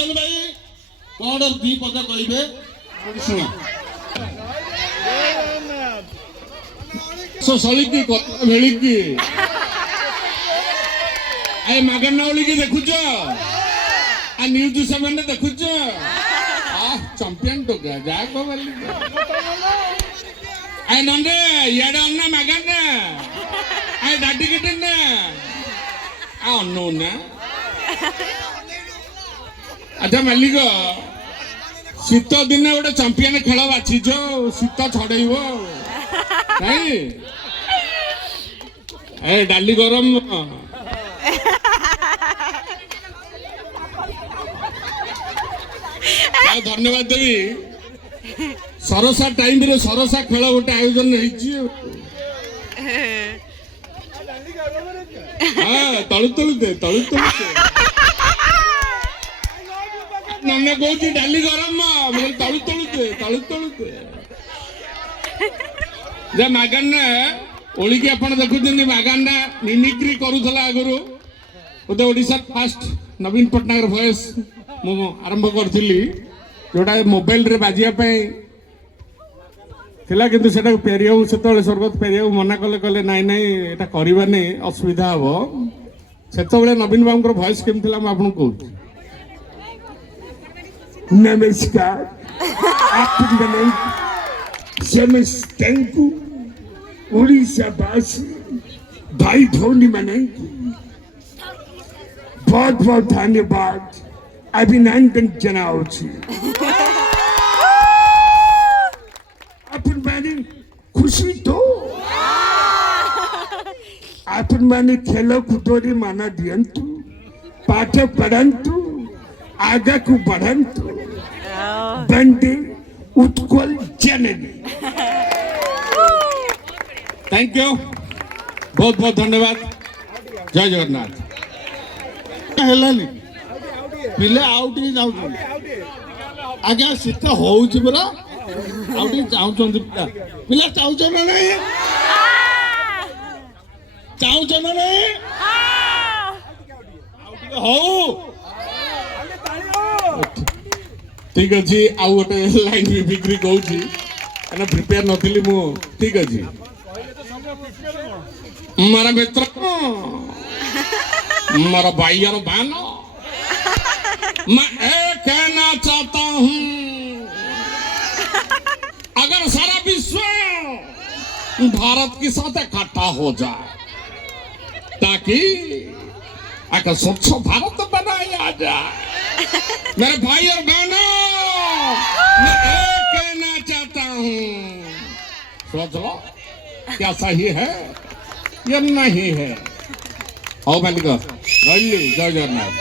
रामचंद्र भाई कौन दी पद कहे शुण सलिकी भेलिकी ए मगन की देखुच न्यूज 7 देखुच चंपियन तो जा नंदे इे अन्न मगन डाडी किटन अन्न अच्छा मल्लिक शीत दिन गोटे चंपियन खेल बाछीच शीत छड़ेब ए डाली गरम धन्यवाद देवी सरसा टाइम रे सरसा खेल गोटे आयोजन तलु तलु दे नन्ने कहूँ डाली गरम तलु तलु दे जे मागन ओलिकी आपण देखुछन मागन मिमिक्री करूथला आगुरु ओते ओडिसा फास्ट नवीन पटनागर वॉइस मु आरंभ करथिली जोटा मोबाइल रे बाजिया पे थिला किंतु सेटा पेरियो सेतले स्वर्गत पेरियो मना कले कले नाइ नाइ एटा करबानी असुविधा हबो सेतबेले नवीन बाबूर वॉइस केम थिला म आपन कहू नमस्कार आपन समस्तंकु ओडिशा वासी भाई भौनी माने बहुत बहुत धन्यवाद अभिनंदन जनाऊँ अपन माने खुशी तो अपन माने खेल कूदे माना दियंतु पाठ पढ़ंतु आगे को बढ़ंतु बंदे उत्कल जननी थैंक यू बहुत बहुत धन्यवाद जय जगन्नाथ हेलानी पिले आउट जाऊ आज्ञा शीत होउछ बरा आउट चाहूछन पिला पिला चाहूछ ना नहीं चाहूछ ना नहीं हो ठीक अछि आउ गोटे लाइन भी बिक्री कहूची एना प्रिपेयर नथिली मु ठीक अछि मारा मित्र मारा भाई और बहनों मैं एक कहना चाहता हूं अगर सारा विश्व भारत के साथ इकट्ठा हो जाए ताकि एक स्वच्छ भारत बनाया जाए मेरे भाई और बहनों मैं एक कहना चाहता हूं सोच लो क्या सही है या नहीं है। आओ मालिक जय जगन्नाथ।